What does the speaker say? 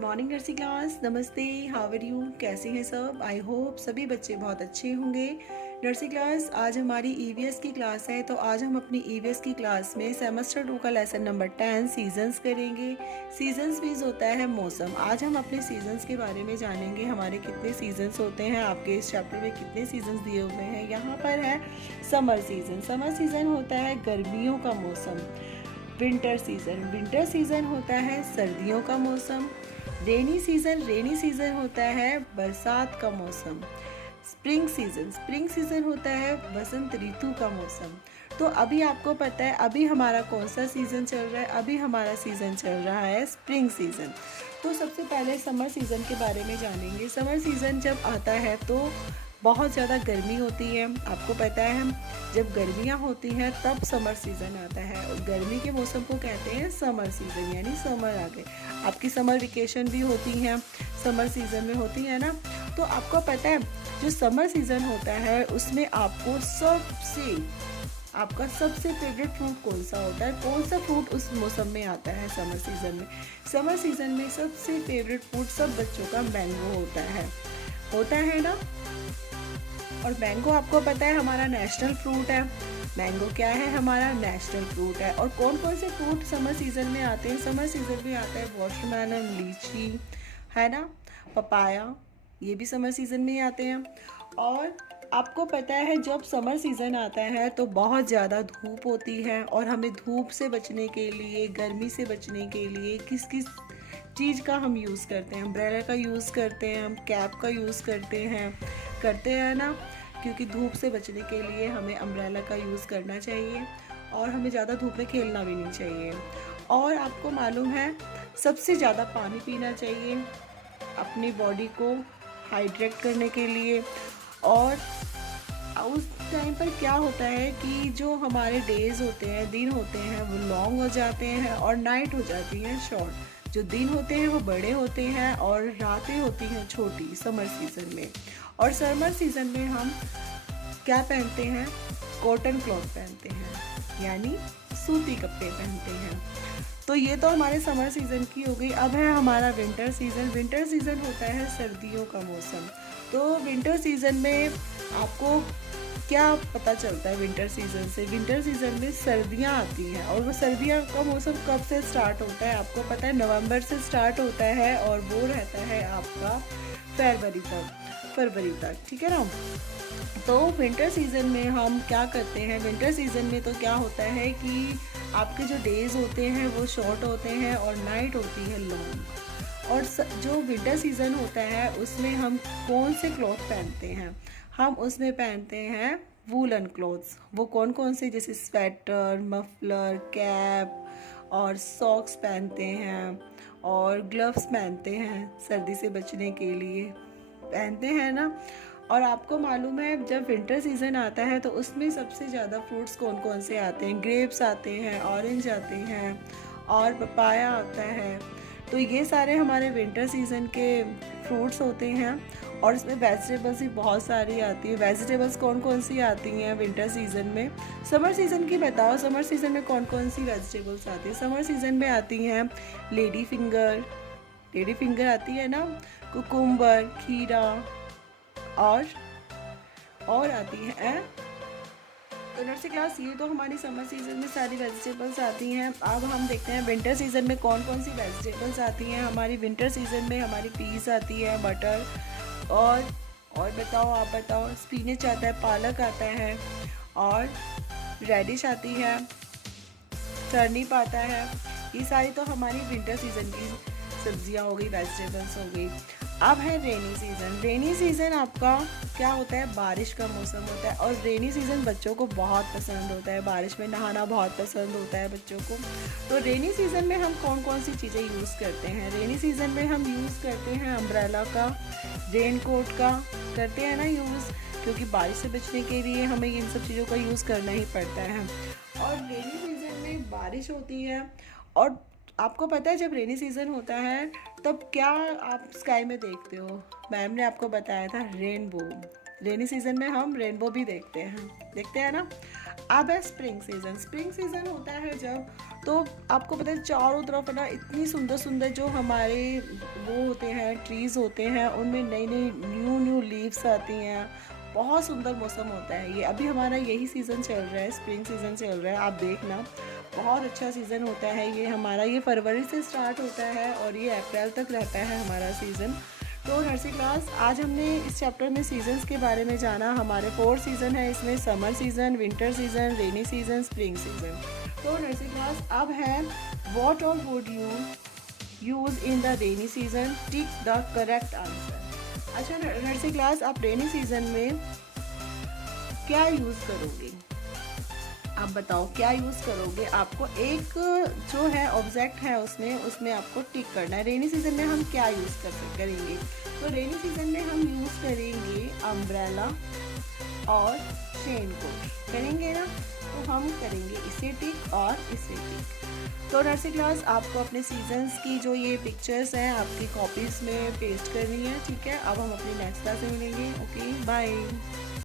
Morning nursery class. नमस्ते, how are you? कैसे हैं सब? आई होप सभी बच्चे बहुत अच्छे होंगे। नर्सरी क्लास, आज हमारी ईवीएस की क्लास है। तो आज हम अपनी ईवीएस की क्लास में सेमेस्टर 2 का लेसन नंबर 10 सीजन्स करेंगे। सीजन्स मीन्स होता है मौसम। आज हम अपने सीजन्स के बारे में जानेंगे, हमारे कितने सीजन्स होते हैं, आपके इस चैप्टर में कितने सीजन्स दिए हुए हैं। यहाँ पर है समर सीजन। समर सीजन होता है गर्मियों का मौसम। विंटर सीजन होता है सर्दियों का मौसम। रेनी सीजन होता है बरसात का मौसम। स्प्रिंग सीजन होता है वसंत ऋतु का मौसम। तो अभी आपको पता है अभी हमारा कौन सा सीज़न चल रहा है? अभी हमारा सीज़न चल रहा है स्प्रिंग सीज़न। तो सबसे पहले समर सीज़न के बारे में जानेंगे। समर सीज़न जब आता है तो बहुत ज़्यादा गर्मी होती है। आपको पता है हम जब गर्मियाँ होती हैं तब समर सीज़न आता है। और गर्मी के मौसम को कहते हैं समर सीज़न, यानी समर आ गए। आपकी समर वेकेशन भी होती हैं, समर सीज़न में होती है ना। तो आपको पता है जो समर सीज़न होता है उसमें आपका सबसे फेवरेट फ्रूट कौन सा होता है? कौन सा फ्रूट उस मौसम में आता है समर सीज़न में? समर सीज़न में सबसे फेवरेट फ्रूट सब बच्चों का मैंगो होता है ना। और मैंगो आपको पता है हमारा नेशनल फ्रूट है। मैंगो क्या है? हमारा नेशनल फ्रूट है। और कौन कौन से फ्रूट समर सीज़न में आते हैं? समर सीज़न में आता है वाटरमेलन, लीची, है ना, पपाया, ये भी समर सीज़न में ही आते हैं। और आपको पता है जब समर सीज़न आता है तो बहुत ज़्यादा धूप होती है और हमें धूप से बचने के लिए, गर्मी से बचने के लिए किस किस चीज़ का हम यूज़ करते हैं? अम्ब्रेला का यूज़ करते हैं, हम कैप का यूज़ करते हैं ना। क्योंकि धूप से बचने के लिए हमें अम्ब्रेला का यूज़ करना चाहिए और हमें ज़्यादा धूप में खेलना भी नहीं चाहिए। और आपको मालूम है सबसे ज़्यादा पानी पीना चाहिए अपनी बॉडी को हाइड्रेट करने के लिए। और उस टाइम पर क्या होता है कि जो हमारे डेज होते हैं, दिन होते हैं, वो लॉन्ग हो जाते हैं और नाइट हो जाती हैं शॉर्ट। जो दिन होते हैं वो बड़े होते हैं और रातें होती हैं छोटी समर सीज़न में। और समर सीज़न में हम क्या पहनते हैं? कॉटन क्लॉथ पहनते हैं, यानी सूती कपड़े पहनते हैं। तो ये तो हमारे समर सीज़न की हो गई। अब है हमारा विंटर सीज़न। विंटर सीज़न होता है सर्दियों का मौसम। तो विंटर सीज़न में आपको क्या पता चलता है? विंटर सीज़न से, विंटर सीज़न में सर्दियाँ आती हैं। और वो सर्दियाँ का मौसम कब से स्टार्ट होता है? आपको पता है नवंबर से स्टार्ट होता है और वो रहता है आपका फरवरी तक, ठीक है ना। तो विंटर सीज़न में हम क्या करते हैं? विंटर सीज़न में तो क्या होता है कि आपके जो डेज़ होते हैं वो शॉर्ट होते हैं और नाइट होती है लॉन्ग। और जो विंटर सीज़न होता है उसमें हम कौन से क्लॉथ पहनते हैं? हम उसमें पहनते हैं वूलन क्लॉथ्स। वो कौन कौन से? जैसे स्वेटर, मफलर, कैप और सॉक्स पहनते हैं और ग्लव्स पहनते हैं, सर्दी से बचने के लिए पहनते हैं ना। और आपको मालूम है जब विंटर सीज़न आता है तो उसमें सबसे ज़्यादा फ्रूट्स कौन कौन से आते हैं? ग्रेप्स आते हैं, ऑरेंज आते हैं और पपाया आता है। तो ये सारे हमारे विंटर सीज़न के फ्रूट्स होते हैं। और इसमें वेजिटेबल्स भी बहुत सारी आती है। वेजिटेबल्स कौन कौन सी आती हैं विंटर सीज़न में? समर सीज़न की बताओ, समर सीज़न में कौन कौन सी वेजिटेबल्स आती है? समर सीज़न में आती हैं लेडी फिंगर आती है ना, कुकुम्बर, खीरा और आती है। तो नर्सरी क्लास, ये तो हमारी समर सीज़न में सारी वेजिटेबल्स आती हैं। अब हम देखते हैं विंटर सीज़न में कौन कौन सी वेजिटेबल्स आती हैं। हमारी विंटर सीज़न में हमारी पीस आती है, मटर और बताओ, आप बताओ। स्पिनच आता है, पालक आता है और रेडिश आती है, टर्निप आता है। ये सारी तो हमारी विंटर सीज़न की सब्जियां हो गई, वेजिटेबल्स हो गई। अब है रेनी सीज़न। रेनी सीज़न आपका क्या होता है? बारिश का मौसम होता है। और रेनी सीज़न बच्चों को बहुत पसंद होता है, बारिश में नहाना बहुत पसंद होता है बच्चों को। तो रेनी सीज़न में हम कौन कौन सी चीज़ें यूज़ करते हैं? रेनी सीज़न में हम यूज़ करते हैं अम्ब्रेला का, रेन कोट का करते हैं ना यूज़, क्योंकि बारिश से बचने के लिए हमें इन सब चीज़ों का यूज़ करना ही पड़ता है। और रेनी सीज़न में बारिश होती है। और आपको पता है जब रेनी सीज़न होता है तब क्या आप स्काई में देखते हो? मैम ने आपको बताया था रेनबो। रेनी सीज़न में हम रेनबो भी देखते हैं ना। अब है स्प्रिंग सीज़न। स्प्रिंग सीज़न होता है जब तो आपको पता है चारों तरफ है ना इतनी सुंदर सुंदर जो हमारे वो होते हैं ट्रीज़ होते हैं, उनमें नई नई न्यू न्यू लीव्स आती हैं। बहुत सुंदर मौसम होता है ये। अभी हमारा यही सीज़न चल रहा है, स्प्रिंग सीज़न चल रहा है, आप देखना बहुत अच्छा सीज़न होता है ये हमारा। ये फरवरी से स्टार्ट होता है और ये अप्रैल तक रहता है हमारा सीज़न। तो नर्सरी क्लास, आज हमने इस चैप्टर में सीजन्स के बारे में जाना। हमारे 4 सीज़न है इसमें, summer season, winter season, rainy season, spring season. तो नर्सरी क्लास अब है what all would you use in the rainy season, tick the correct answer. अच्छा नर्सरी क्लास, आप रेनी सीज़न में क्या यूज़ करोगे? आप बताओ क्या यूज़ करोगे? आपको एक जो है ऑब्जेक्ट है उसमें आपको टिक करना है। रेनी सीज़न में हम क्या यूज़ करेंगे? तो रेनी सीज़न में हम यूज़ करेंगे अम्ब्रेला और रेन कोट, करेंगे ना? तो हम करेंगे इसे टिक और इसे टिक। तो नर्सरी क्लास, आपको अपने सीजन्स की जो ये पिक्चर्स हैं आपकी कॉपीज़ में पेस्ट करनी है, ठीक है? अब हम अपनी नेक्स्ट क्लास में मिलेंगे। Okay, bye.